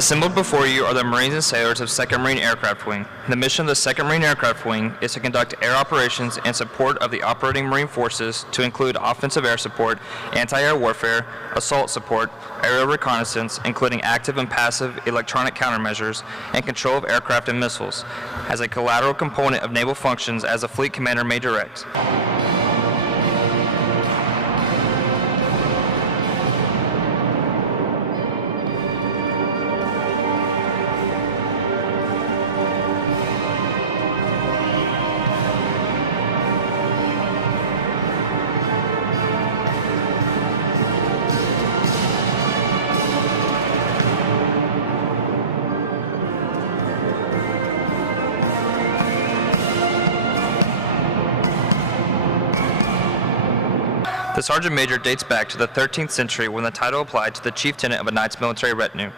Assembled before you are the Marines and sailors of 2nd Marine Aircraft Wing. The mission of the 2nd Marine Aircraft Wing is to conduct air operations in support of the operating Marine forces to include offensive air support, anti-air warfare, assault support, aerial reconnaissance, including active and passive electronic countermeasures, and control of aircraft and missiles, as a collateral component of naval functions as the Fleet Commander may direct. The Sergeant Major dates back to the 13th century when the title applied to the chief tenant of a knight's military retinue.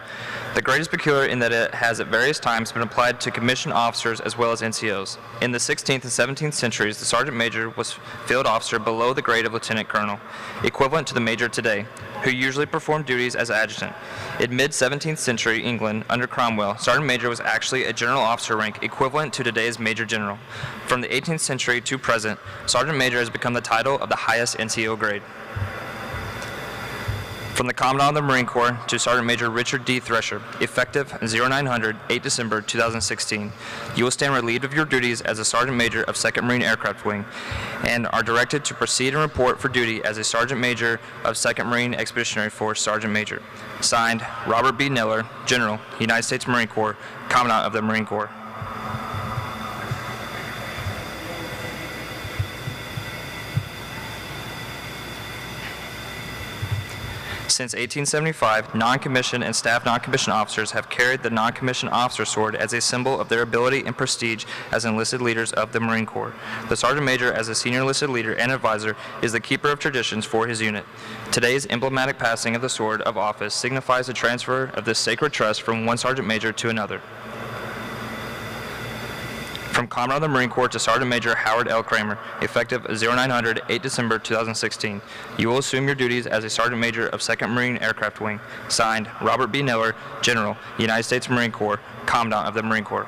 The grade is peculiar in that it has at various times been applied to commissioned officers as well as NCOs. In the 16th and 17th centuries, the Sergeant Major was field officer below the grade of Lieutenant Colonel, equivalent to the Major today, who usually performed duties as adjutant. In mid-17th century England, under Cromwell, Sergeant Major was actually a general officer rank equivalent to today's Major General. From the 18th century to present, Sergeant Major has become the title of the highest NCO grade. From the Commandant of the Marine Corps to Sergeant Major Richard D. Thresher, effective 0900, 8 December 2016. You will stand relieved of your duties as a Sergeant Major of 2nd Marine Aircraft Wing and are directed to proceed and report for duty as a Sergeant Major of 2nd Marine Expeditionary Force Sergeant Major. Signed, Robert B. Neller, General, United States Marine Corps, Commandant of the Marine Corps. Since 1875, non-commissioned and staff non-commissioned officers have carried the non-commissioned officer sword as a symbol of their ability and prestige as enlisted leaders of the Marine Corps. The Sergeant Major, as a senior enlisted leader and advisor, is the keeper of traditions for his unit. Today's emblematic passing of the sword of office signifies the transfer of this sacred trust from one Sergeant Major to another. From Commandant of the Marine Corps to Sergeant Major Howard L. Kreamer, effective 0900, 8 December 2016. You will assume your duties as a Sergeant Major of 2nd Marine Aircraft Wing. Signed, Robert B. Neller, General, United States Marine Corps, Commandant of the Marine Corps.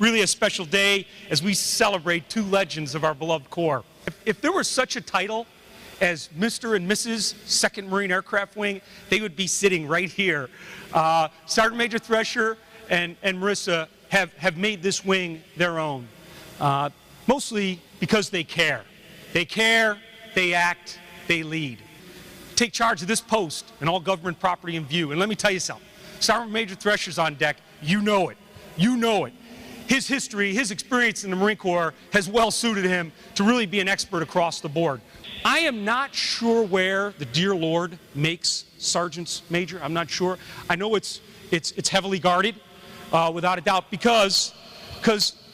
Really a special day as we celebrate two legends of our beloved Corps. If there was such a title as Mr. and Mrs. 2nd Marine Aircraft Wing, they would be sitting right here. Sergeant Major Thresher and Marissa have made this wing their own, mostly because they care. They care, they act, they lead. Take charge of this post and all government property in view. And let me tell you something. Sergeant Major Thresher's on deck. You know it. You know it. His history, his experience in the Marine Corps has well suited him to really be an expert across the board. I am not sure where the dear Lord makes sergeants major. I'm not sure. I know it's heavily guarded, without a doubt, because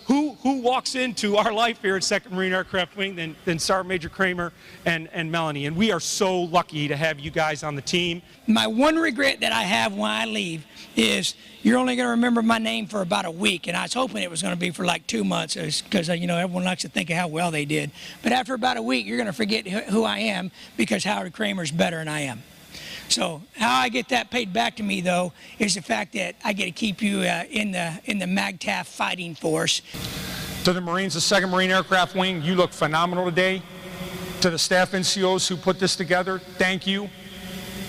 who walks into our life here at 2nd Marine Aircraft Wing than Sergeant Major Kreamer and Melanie, and we are so lucky to have you guys on the team. My one regret that I have when I leave is you're only going to remember my name for about a week, and I was hoping it was going to be for like 2 months because, you know, everyone likes to think of how well they did. But after about a week, you're going to forget who I am because Howard Kreamer's better than I am. So how I get that paid back to me, though, is the fact that I get to keep you in the MAGTF fighting force. To the Marines of 2nd Marine Aircraft Wing, you look phenomenal today. To the staff NCOs who put this together, thank you.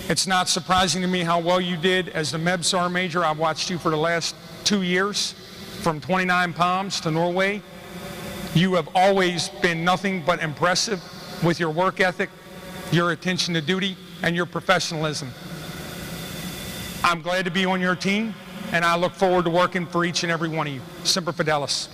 It's not surprising to me how well you did. As the MAW Sergeant Major, I've watched you for the last 2 years, from 29 Palms to Norway. You have always been nothing but impressive with your work ethic, your attention to duty, and your professionalism. I'm glad to be on your team, and I look forward to working for each and every one of you. Semper Fidelis.